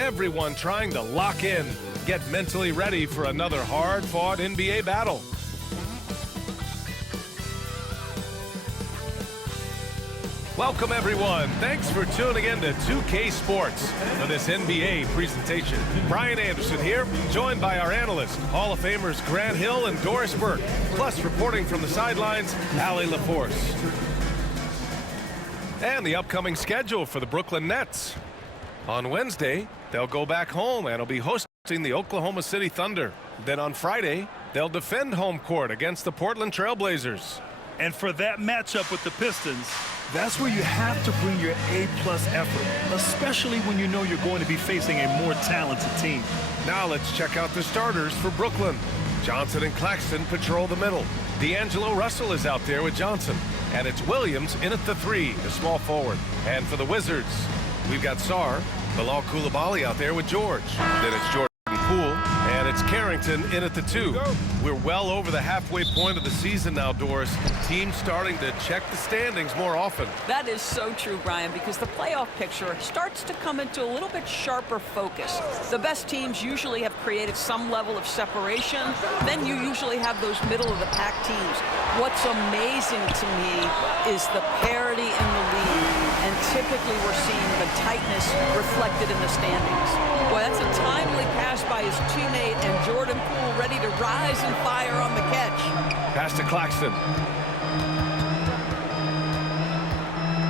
everyone trying to lock in, get mentally ready for another hard-fought NBA battle. Welcome, everyone. Thanks for tuning in to 2K Sports for this NBA presentation. Brian Anderson here, joined by our analysts, Hall of Famers Grant Hill and Doris Burke, plus reporting from the sidelines, Allie LaForce. And the upcoming schedule for the Brooklyn Nets. On Wednesday, they'll go back home and will be hosting the Oklahoma City Thunder. Then on Friday, they'll defend home court against the Portland Trailblazers. And for that matchup with the Pistons, that's where you have to bring your A-plus effort, especially when you know you're going to be facing a more talented team. Now let's check out the starters for Brooklyn. Johnson and Claxton patrol the middle. D'Angelo Russell is out there with Johnson. And it's Williams in at the 3, the small forward. And for the Wizards, we've got Sarr, Bilal Coulibaly out there with George. Then it's Jordan Poole, and it's Carrington in at the 2. We're well over the halfway point of the season now, Doris. Teams starting to check the standings more often. That is so true, Brian, because the playoff picture starts to come into a little bit sharper focus. The best teams usually have created some level of separation. Then you usually have those middle-of-the-pack teams. What's amazing to me is the parity in the league, and typically we're seeing the tightness reflected in the standings. Boy, that's a timely pass by his teammate, and Jordan Poole ready to rise and fire on the catch. Pass to Claxton.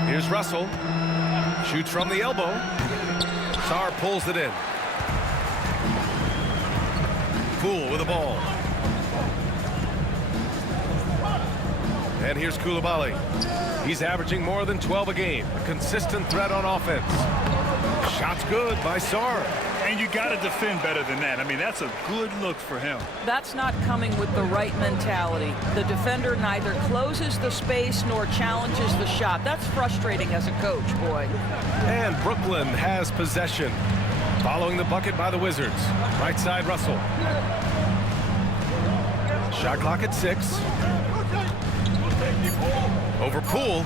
Here's Russell. Shoots from the elbow. Sarr pulls it in. Poole with the ball. And here's Coulibaly. He's averaging more than 12 a game. A consistent threat on offense. Shot's good by Sarr. And you got to defend better than that. I mean, that's a good look for him. That's not coming with the right mentality. The defender neither closes the space nor challenges the shot. That's frustrating as a coach, boy. And Brooklyn has possession. Following the bucket by the Wizards. Right side, Russell. Shot clock at 6. Over Poole.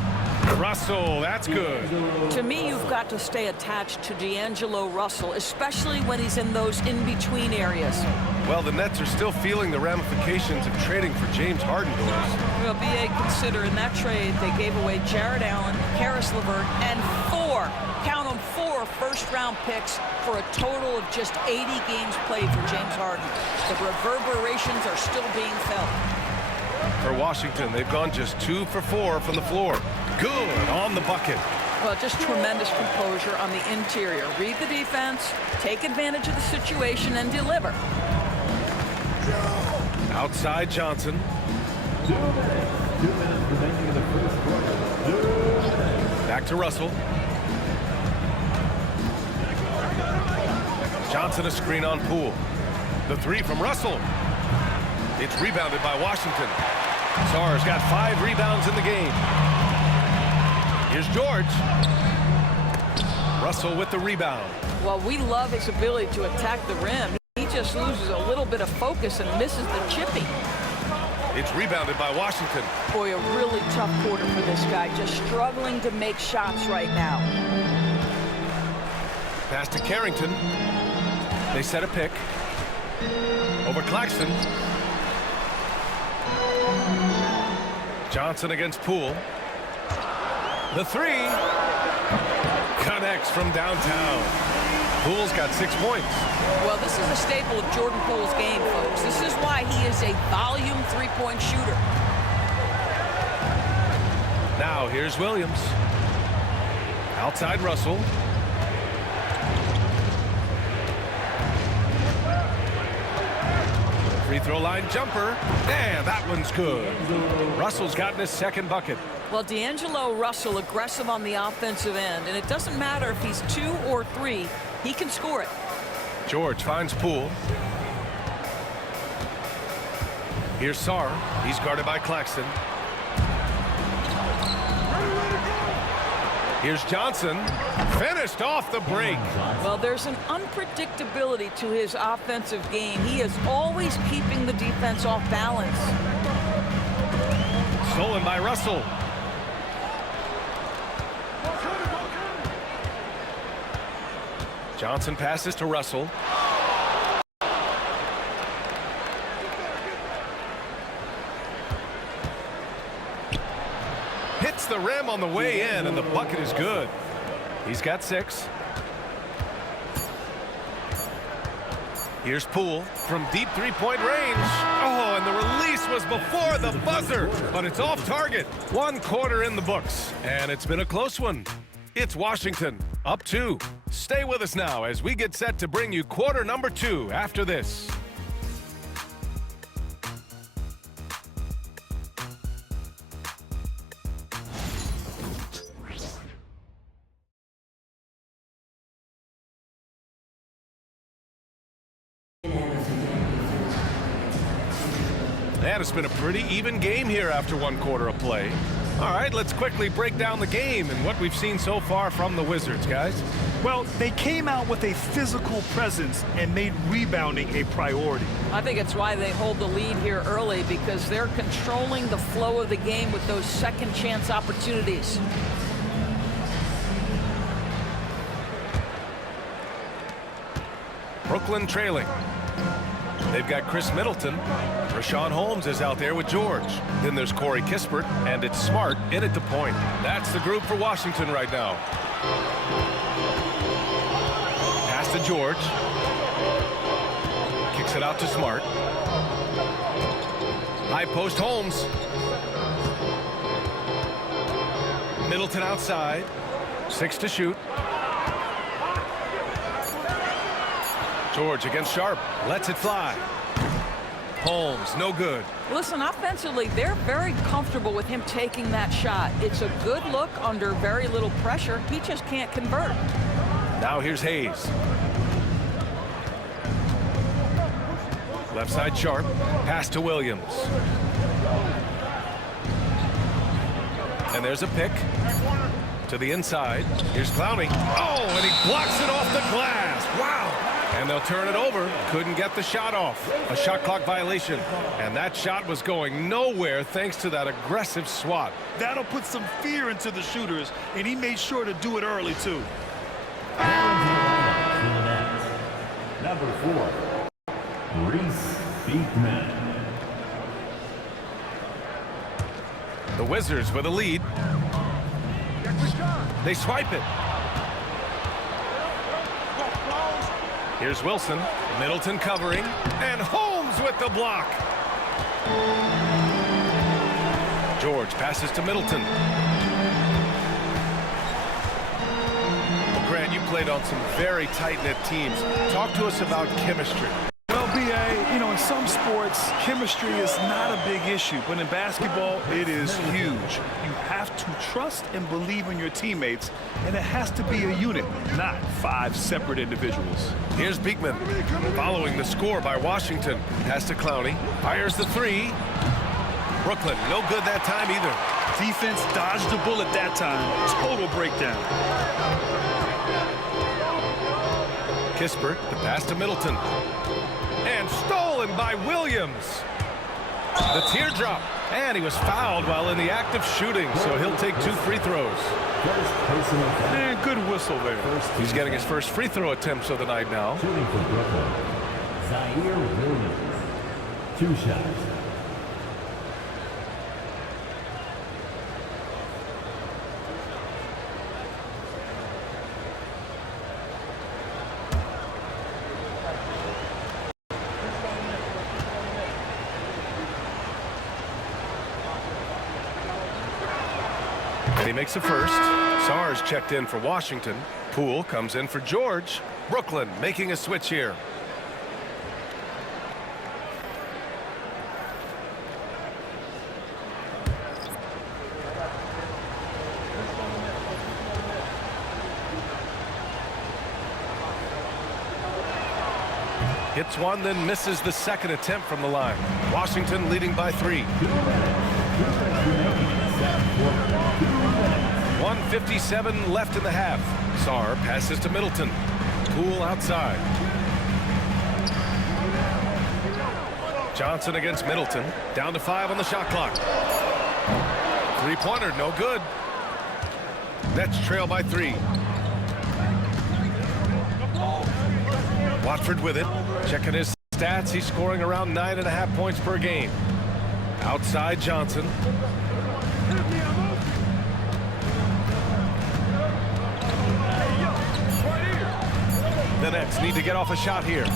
Russell, that's good. To me, you've got to stay attached to D'Angelo Russell, especially when he's in those in-between areas. Well, the Nets are still feeling the ramifications of trading for James Harden, Doris. Well, B.A., consider in that trade, they gave away Jared Allen, Caris LeVert, and 4, count them, 4 first-round picks for a total of just 80 games played for James Harden. The reverberations are still being felt. For Washington, they've gone just 2 for 4 from the floor. Good on the bucket. Well, just tremendous composure on the interior. Read the defense, take advantage of the situation, and deliver. Outside Johnson. 2 minutes remaining in the first quarter. Back to Russell. Johnson a screen on Poole. The 3 from Russell. It's rebounded by Washington. Sarr's got 5 rebounds in the game. Here's George. Russell with the rebound. Well, we love his ability to attack the rim. He just loses a little bit of focus and misses the chippy. It's rebounded by Washington. Boy, a really tough quarter for this guy, just struggling to make shots right now. Pass to Carrington. They set a pick. Over Claxton. Johnson against Poole. The 3 connects from downtown. Poole's got 6 points. Well, this is a staple of Jordan Poole's game, folks. This is why he is a volume 3-point shooter. Now here's Williams. Outside Russell. Free throw line jumper. And that one's good. Russell's gotten his 2nd bucket. Well, D'Angelo Russell aggressive on the offensive end, and it doesn't matter if he's 2 or 3, he can score it. George finds Poole. Here's Sarr. He's guarded by Claxton. Here's Johnson. Finished off the break. Well, there's an unpredictability to his offensive game. He is always keeping the defense off balance. Stolen by Russell. Johnson passes to Russell. Hits the rim on the way in, and the bucket is good. He's got 6. Here's Poole from deep three-point range. Oh, and the release was before the buzzer, but it's off target. 1 quarter in the books, and it's been a close one. It's Washington, up 2. Stay with us now as we get set to bring you quarter number 2 after this. And it's been a pretty even game here after 1 quarter of play. All right, let's quickly break down the game and what we've seen so far from the Wizards, guys. Well, they came out with a physical presence and made rebounding a priority. I think it's why they hold the lead here early, because they're controlling the flow of the game with those second chance opportunities. Brooklyn trailing. They've got Chris Middleton. Richaun Holmes is out there with George. Then there's Corey Kispert, and it's Smart in at the point. That's the group for Washington right now. Pass to George. Kicks it out to Smart. High post Holmes. Middleton outside. 6 to shoot. George against Sharp. Lets it fly. Holmes, no good. Listen, offensively, they're very comfortable with him taking that shot. It's a good look under very little pressure. He just can't convert. Now here's Hayes. Left side Sharp. Pass to Williams. And there's a pick. To the inside. Here's Clowney. Oh, and he blocks it off the glass. Wow. And they'll turn it over. Couldn't get the shot off. A shot clock violation. And that shot was going nowhere thanks to that aggressive swat. That'll put some fear into the shooters, and he made sure to do it early, too. Number 4, Reese Beekman. The Wizards with a lead. They swipe it. Here's Wilson. Middleton covering. And Holmes with the block. George passes to Middleton. Well, Grant, you played on some very tight-knit teams. Talk to us about chemistry. Well, B.A., you know, in some sports, chemistry is not a big issue, but in basketball, it is huge. You have to trust and believe in your teammates, and it has to be a unit, not 5 separate individuals. Here's Beekman following the score by Washington. Pass to Clowney. Fires the 3. Brooklyn, no good that time either. Defense dodged the bullet that time. Total breakdown. Kispert, the pass to Middleton. And stolen by Williams. The teardrop. And he was fouled while in the act of shooting, so he'll take 2 free throws. And good whistle there. He's getting his first free throw attempts of the night now. Shooting for Brooklyn, Zaire Williams. 2 shots. And he makes a first. Sars checked in for Washington. Poole comes in for George. Brooklyn making a switch here. Hits one, then misses the second attempt from the line. Washington leading by 3. 1:57 left in the half. Sarr passes to Middleton. Poole outside. Johnson against Middleton. Down to 5 on the shot clock. 3-pointer, no good. Nets trail by 3. Watford with it. Checking his stats, he's scoring around 9.5 points per game. Outside Johnson. The Nets need to get off a shot here.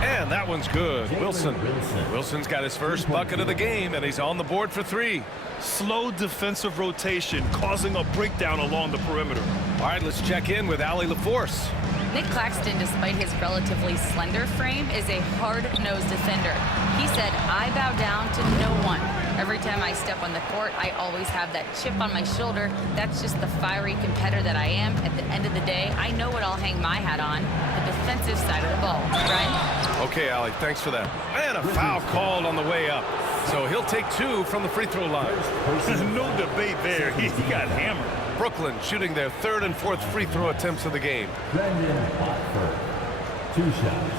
And that one's good. Wilson's got his first bucket of the game, and he's on the board for 3. Slow defensive rotation causing a breakdown along the perimeter. All right, let's check in with Allie LaForce. Nick Claxton, despite his relatively slender frame, is a hard-nosed defender. He said, "I bow down to no one. Every time I step on the court, I always have that chip on my shoulder. That's just the fiery competitor that I am. At the end of the day, I know what I'll hang my hat on, the defensive side of the ball." Ryan? Okay, Allie, thanks for that. And a foul called on the way up. So he'll take 2 from the free throw line. No debate there. He got hammered. Brooklyn shooting their 3rd and 4th free throw attempts of the game. Brendan Watford. 2 shots.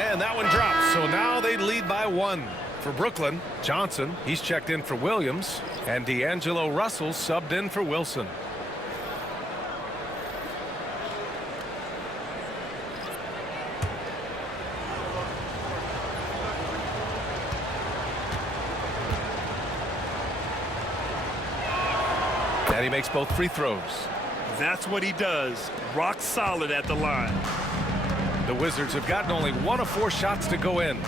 And that one drops. So now they lead by 1. For Brooklyn, Johnson, he's checked in for Williams. And D'Angelo Russell subbed in for Wilson. And he makes both free throws. That's what he does. Rock solid at the line. The Wizards have gotten only 1 of 4 shots to go in.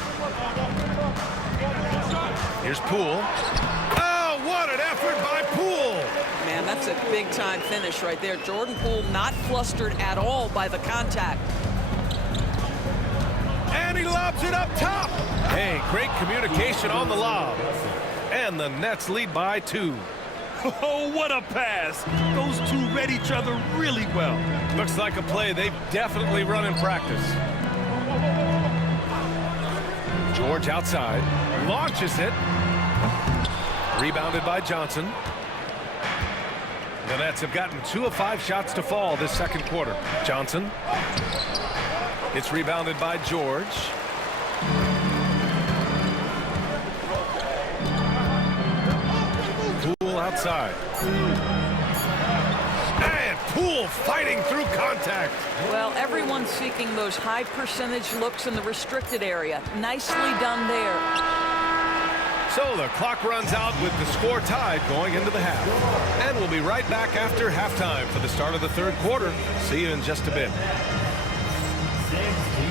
Here's Poole. Oh, what an effort by Poole! Man, that's a big-time finish right there. Jordan Poole not flustered at all by the contact. And he lobs it up top. Hey, great communication on the lob. And the Nets lead by 2. Oh, what a pass. Those 2 read each other really well. Looks like a play they've definitely run in practice. George outside. Launches it. Rebounded by Johnson. The Nets have gotten 2 of 5 shots to fall this second quarter. Johnson. It's rebounded by George. Poole outside. And Poole fighting through contact. Well, everyone's seeking those high percentage looks in the restricted area. Nicely done there. So the clock runs out with the score tied going into the half. And we'll be right back after halftime for the start of the 3rd quarter. See you in just a bit. 16.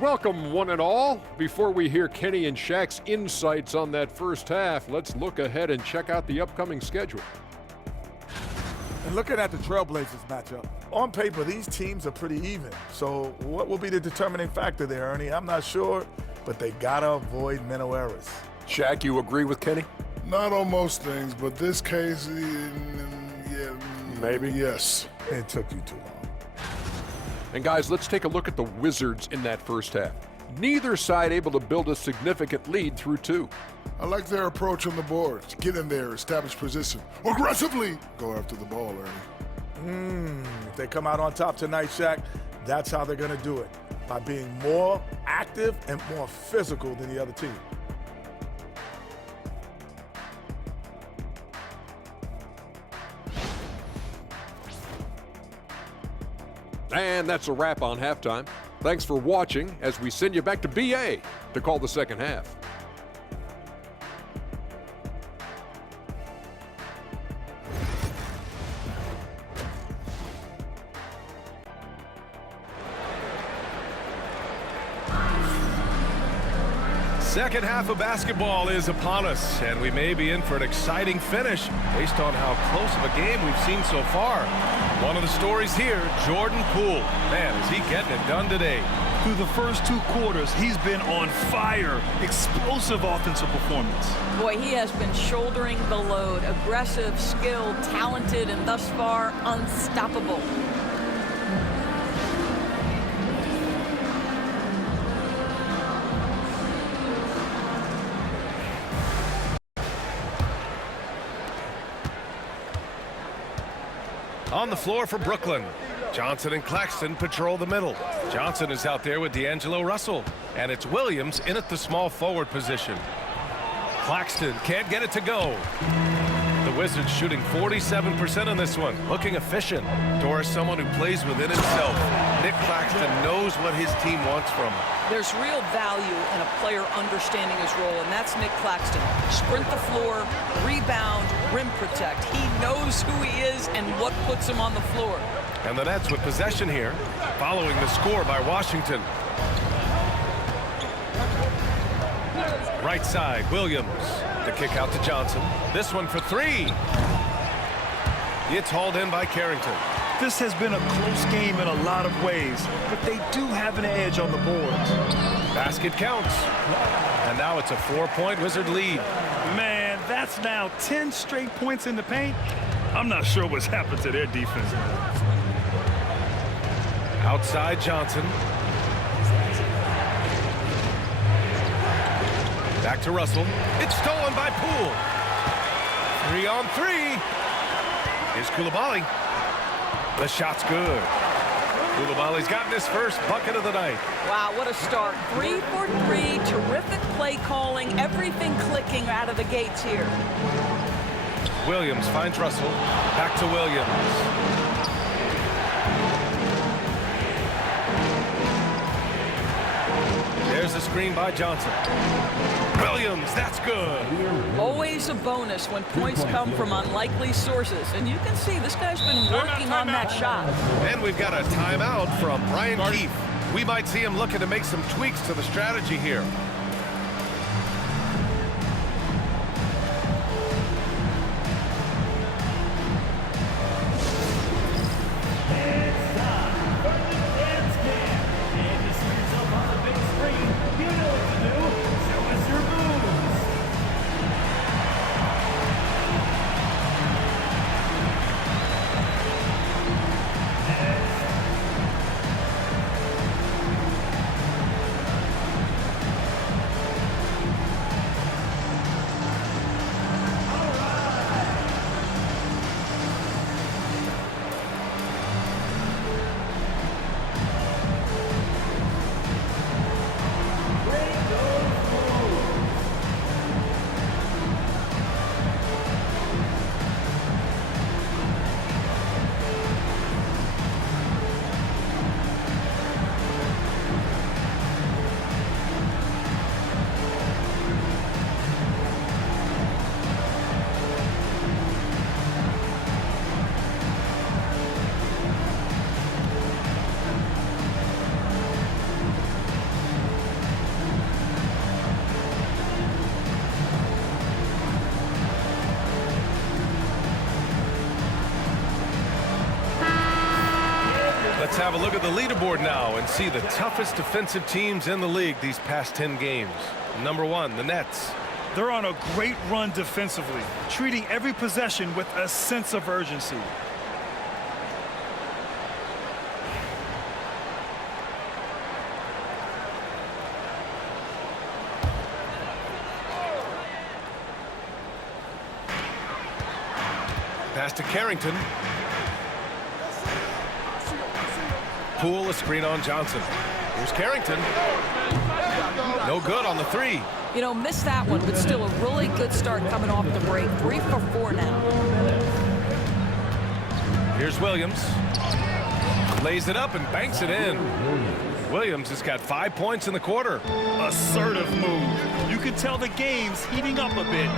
Welcome, one and all. Before we hear Kenny and Shaq's insights on that first half, let's look ahead and check out the upcoming schedule. And looking at the Trailblazers matchup, on paper, these teams are pretty even. So what will be the determining factor there, Ernie? I'm not sure, but they gotta avoid mental errors. Shaq, you agree with Kenny? Not on most things, but this case, yeah, Maybe. Yes. It took you too long. And guys, let's take a look at the Wizards in that first half. Neither side able to build a significant lead through 2. I like their approach on the boards. Get in there, establish position. Aggressively go after the ball, Ernie. If they come out on top tonight, Shaq, that's how they're gonna do it. By being more active and more physical than the other team. And that's a wrap on halftime. Thanks for watching as we send you back to BA to call the second half. Second half of basketball is upon us, and we may be in for an exciting finish based on how close of a game we've seen so far. One of the stories here, Jordan Poole. Man, is he getting it done today. Through the first 2 quarters, he's been on fire. Explosive offensive performance. Boy, he has been shouldering the load. Aggressive, skilled, talented, and thus far, unstoppable. On the floor for Brooklyn, Johnson and Claxton patrol the middle. Johnson is out there with D'Angelo Russell, and it's Williams in at the small forward position. Claxton can't get it to go. The Wizards shooting 47% on this one, looking efficient. Doris, someone who plays within himself. Nick Claxton knows what his team wants from him. There's real value in a player understanding his role, and that's Nick Claxton. Sprint the floor, rebound, rim protect. He knows who he is and what puts him on the floor. And the Nets with possession here, following the score by Washington. Right side, Williams. The kick out to Johnson. This one for three. It's hauled in by Carrington. This has been a close game in a lot of ways, but they do have an edge on the boards. Basket counts. And now it's a 4-point Wizard lead. Man, that's now 10 straight points in the paint. I'm not sure what's happened to their defense. Outside Johnson. Back to Russell. It's stolen by Poole. 3-on-3. Here's Coulibaly. The shot's good. Coulibaly's gotten his first bucket of the night. Wow, what a start. 3 for 3. Terrific play calling. Everything clicking out of the gates here. Williams finds Russell. Back to Williams. There's a screen by Johnson. Williams, that's good. Always a bonus when points come from unlikely sources. And you can see this guy's been working on that shot. And we've got a timeout from Brian Keefe. We might see him looking to make some tweaks to the strategy here. Let's have a look at the leaderboard now and see the toughest defensive teams in the league these past 10 games. Number 1, the Nets. They're on a great run defensively, treating every possession with a sense of urgency. Pass to Carrington. Poole, a screen on Johnson. Here's Carrington. No good on the three. You know, missed that one, but still a really good start coming off the break. 3 for 4 now. Here's Williams. Lays it up and banks it in. Williams has got 5 points in the quarter. Assertive move. You can tell the game's heating up a bit.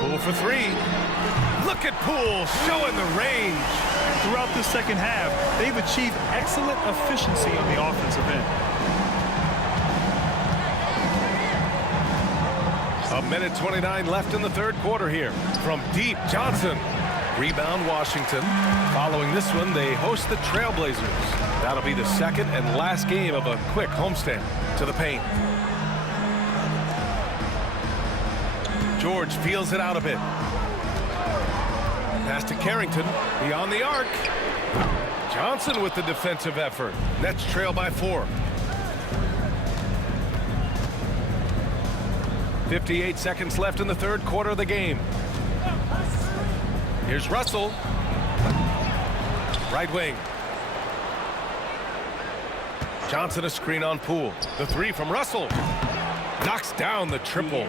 Poole for three. Look at Poole showing the range. Throughout the second half, they've achieved excellent efficiency on the offensive end. A minute 29 left in the third quarter here. From deep, Johnson. Rebound, Washington. Following this one, they host the Trailblazers. That'll be the second and last game of a quick homestand. To the paint. George feels it out a bit. Pass to Carrington, beyond the arc. Johnson with the defensive effort. Nets trail by 4. 58 seconds left in the third quarter of the game. Here's Russell. Right wing. Johnson a screen on Poole. The three from Russell. Knocks down the triple.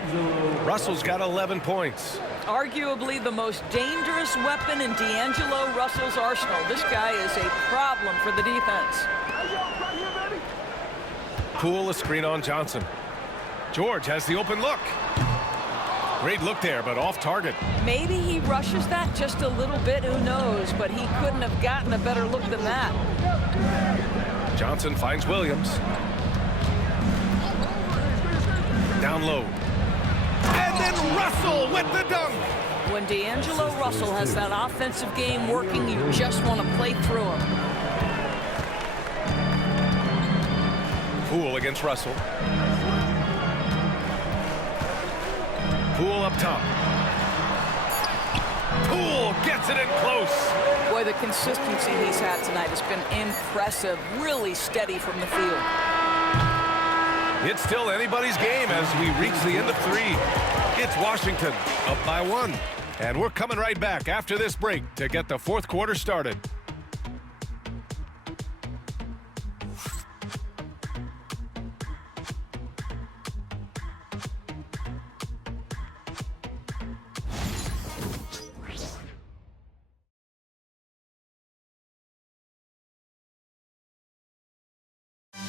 Russell's got 11 points. Arguably the most dangerous weapon in D'Angelo Russell's arsenal. This guy is a problem for the defense. Poole a screen on Johnson. George has the open look. Great look there, but off target. Maybe he rushes that just a little bit, who knows, but he couldn't have gotten a better look than that. Johnson finds Williams. Down low. And then Russell with the dunk. When D'Angelo Russell has that offensive game working, you just want to play through him. Poole against Russell. Poole up top. Poole gets it in close. Boy, the consistency he's had tonight has been impressive. Really steady from the field. It's still anybody's game as we reach the end of 3. It's Washington up by 1. And we're coming right back after this break to get the fourth quarter started.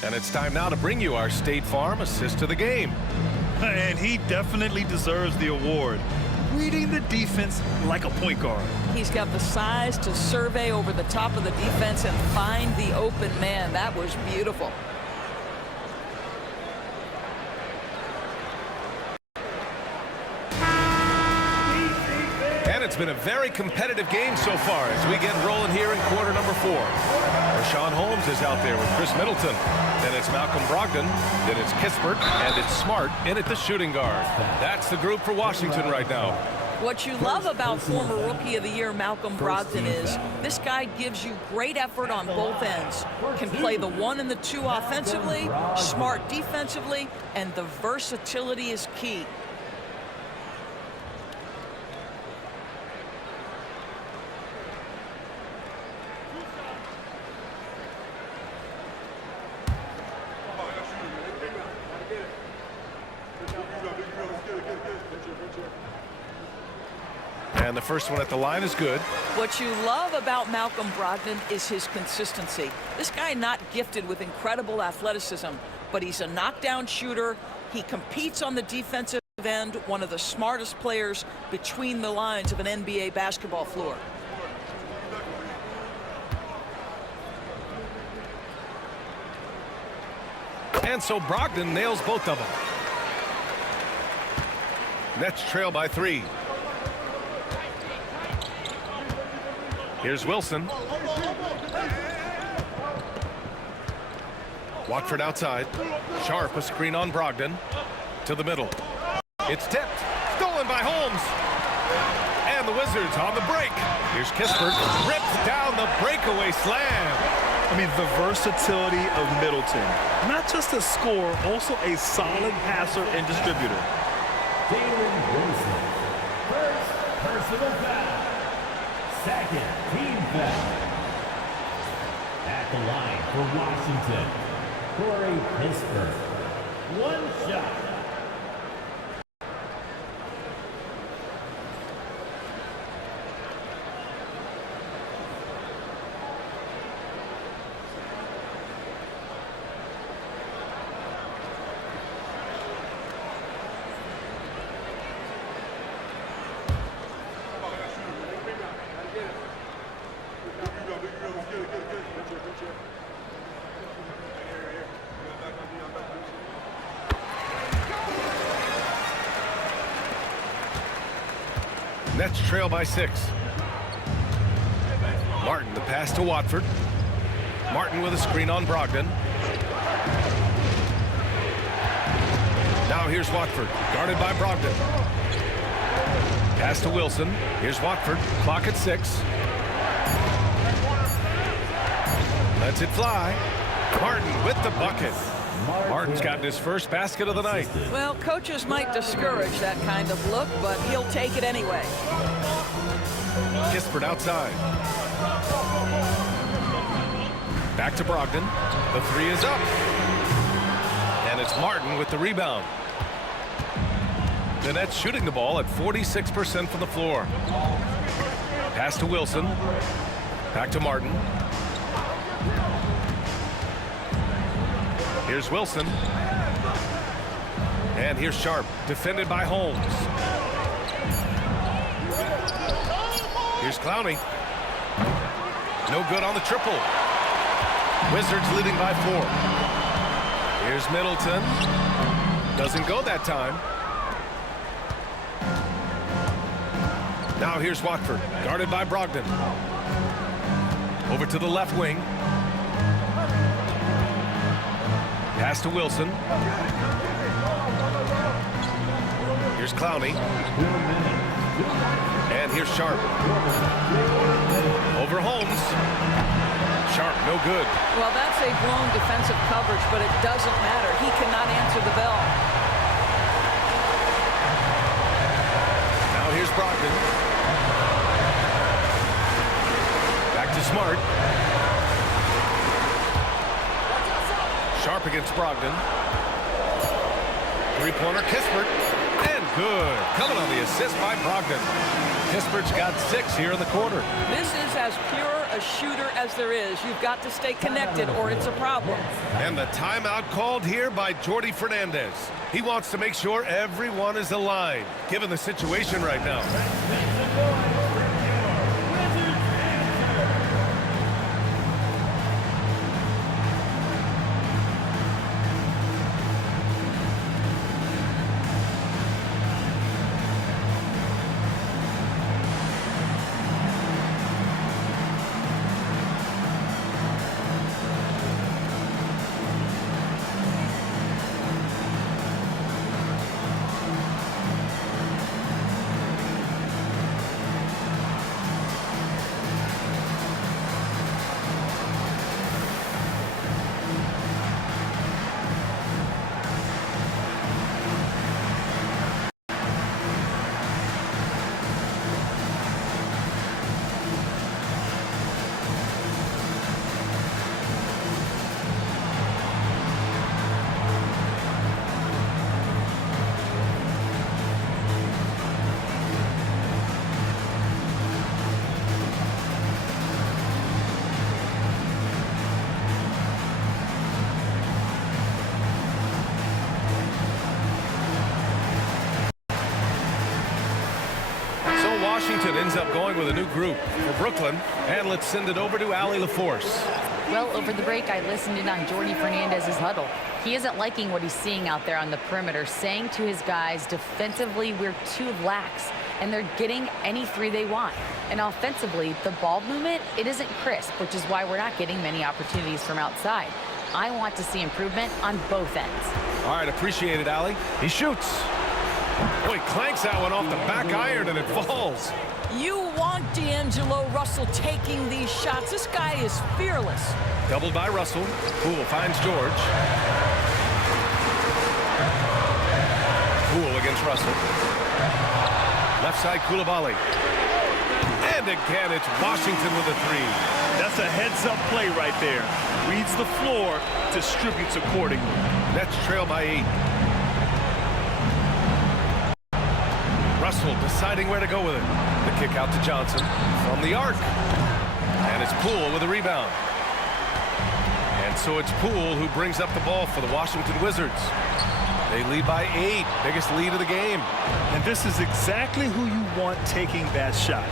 And it's time now to bring you our State Farm assist to the game. And he definitely deserves the award. Reading the defense like a point guard. He's got the size to survey over the top of the defense and find the open man. That was beautiful. And it's been a very competitive game so far as we get rolling here in quarter number 4. Rashawn Holmes is out there with Chris Middleton. Then it's Malcolm Brogdon. Then it's Kispert. And it's Smart in at the shooting guard. That's the group for Washington right now. What you love about former Rookie of the Year Malcolm Brogdon is this guy gives you great effort on both ends. Can play the 1 and the 2 offensively, smart defensively, and the versatility is key. And the first one at the line is good. What you love about Malcolm Brogdon is his consistency. This guy not gifted with incredible athleticism, but he's a knockdown shooter. He competes on the defensive end, one of the smartest players between the lines of an NBA basketball floor. And so Brogdon nails both of them. Nets trail by 3. Here's Wilson. Watford outside. Sharp a screen on Brogdon. To the middle. It's tipped. Stolen by Holmes. And the Wizards on the break. Here's Kispert. Rips down the breakaway slam. I mean, the versatility of Middleton. Not just a scorer, also a solid passer and distributor. Jalen Wilson. First personal foul. Second team foul. At the line for Washington, Corey Kispert. 1 shot. Nets trail by 6. Martin the pass to Watford. Martin with a screen on Brogdon. Now here's Watford, guarded by Brogdon. Pass to Wilson. Here's Watford, clock at 6. Lets it fly. Martin with the bucket. Martin's gotten his first basket of the night. Well, coaches might discourage that kind of look, but he'll take it anyway. Kispert outside. Back to Brogdon. The three is up. And it's Martin with the rebound. The Nets shooting the ball at 46% from the floor. Pass to Wilson. Back to Martin. Here's Wilson. And here's Sharp, defended by Holmes. Here's Clowney. No good on the triple. Wizards leading by 4. Here's Middleton. Doesn't go that time. Now here's Watford, guarded by Brogdon. Over to the left wing. Pass to Wilson. Here's Clowney. And here's Sharp. Over Holmes. Sharp, no good. Well, that's a blown defensive coverage, but it doesn't matter. He cannot answer the bell. Now here's Brogdon. Back to Smart. Sharp against Brogdon. Three-pointer, Kispert. And good. Coming on the assist by Brogdon. Kispert's got 6 here in the quarter. This is as pure a shooter as there is. You've got to stay connected or it's a problem. And the timeout called here by Jordi Fernandez. He wants to make sure everyone is aligned, given the situation right now. Washington ends up going with a new group for Brooklyn, and let's send it over to Allie LaForce. Well, over the break, I listened in on Jordi Fernandez's huddle. He isn't liking what he's seeing out there on the perimeter, saying to his guys, defensively, we're too lax, and they're getting any three they want. And offensively, the ball movement, it isn't crisp, which is why we're not getting many opportunities from outside. I want to see improvement on both ends. All right, appreciate it, Allie. He shoots. Boy, clanks that one off the back iron, and it falls. You want D'Angelo Russell taking these shots. This guy is fearless. Doubled by Russell. Poole finds George. Poole against Russell. Left side, Coulibaly. And again, it's Washington with a three. That's a heads-up play right there. Reads the floor, distributes accordingly. Nets trail by 8. Russell deciding where to go with it. The kick out to Johnson from the arc. And it's Poole with a rebound. And so it's Poole who brings up the ball for the Washington Wizards. They lead by 8. Biggest lead of the game. And this is exactly who you want taking that shot.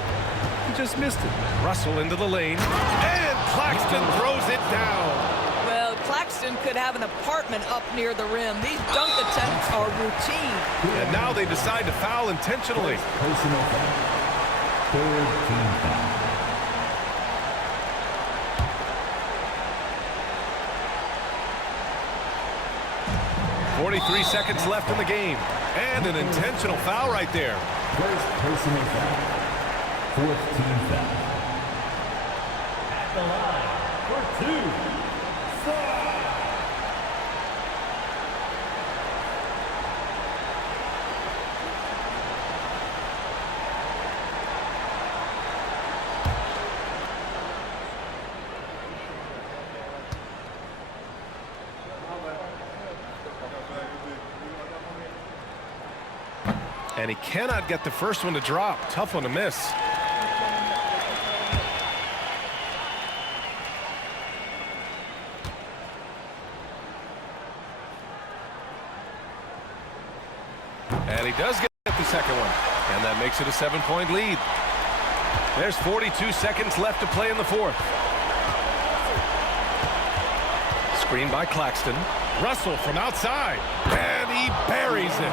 He just missed it. Russell into the lane. And Claxton throws it down. Well, Claxton could have an apartment up near the rim. These dunk attempts are routine. And now they decide to foul intentionally. Personal foul. Third team foul. 43 seconds left in the game. And an intentional foul right there. First personal foul. Fourth team foul. At the line for 2. And he cannot get the first one to drop. Tough one to miss. And he does get the second one. And that makes it a 7-point lead. There's 42 seconds left to play in the fourth. Screen by Claxton. Russell from outside. And he buries it.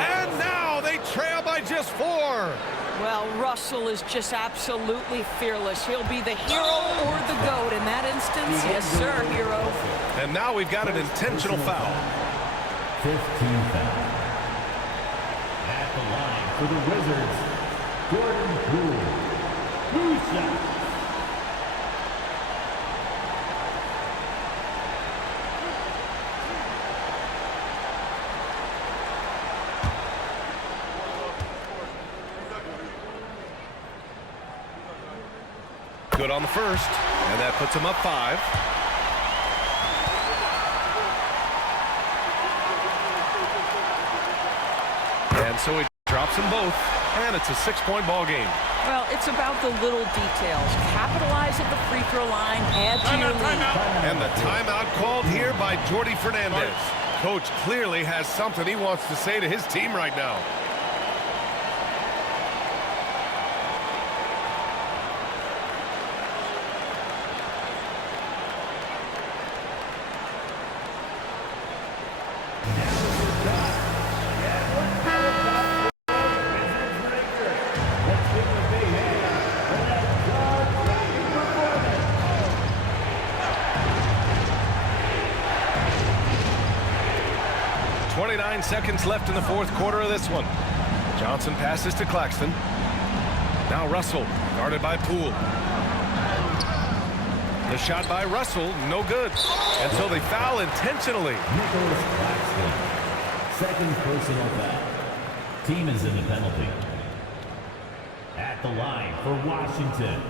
And now they trail by just 4. Well, Russell is just absolutely fearless. He'll be the hero or the GOAT in that instance. Yes, sir, hero. And now we've got an intentional foul. 15 foul. At the line for the Wizards, Jordan Poole. 2 shots. Good on the first, and that puts him up 5. And so he drops them both, and it's a 6-point ball game. Well, it's about the little details. Capitalize at the free throw line, add to your lead. And the timeout called here by Jordi Fernandez. Coach clearly has something he wants to say to his team right now. Seconds left in the fourth quarter of this one. Johnson passes to Claxton. Now Russell, guarded by Poole. The shot by Russell, no good. And so they foul intentionally. Nicholas Claxton, second personal foul. Team is in the penalty. At the line for Washington,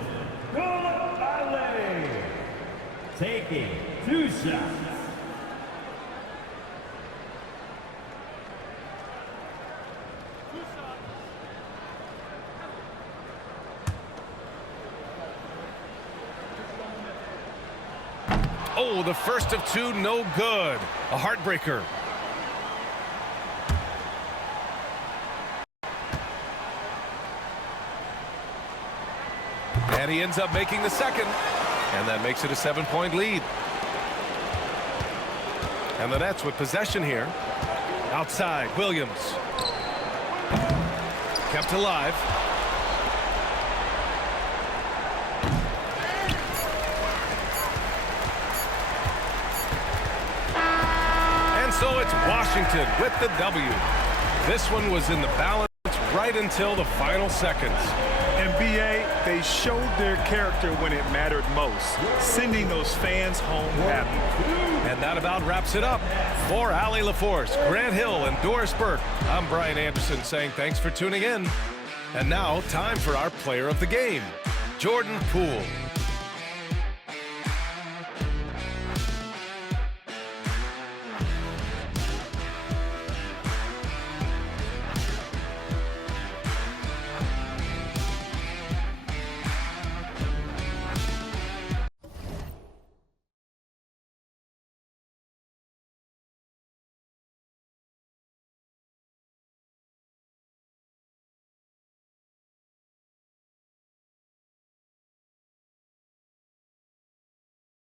Coulibaly, taking 2 shots. Oh, the first of 2, no good. A heartbreaker. And he ends up making the second. And that makes it a 7-point lead. And the Nets with possession here. Outside, Williams. Kept alive. So it's Washington with the W. This one was in the balance right until the final seconds. And BA, they showed their character when it mattered most, sending those fans home happy. And that about wraps it up. For Allie LaForce, Grant Hill, and Doris Burke, I'm Brian Anderson saying thanks for tuning in. And now, time for our player of the game, Jordan Poole.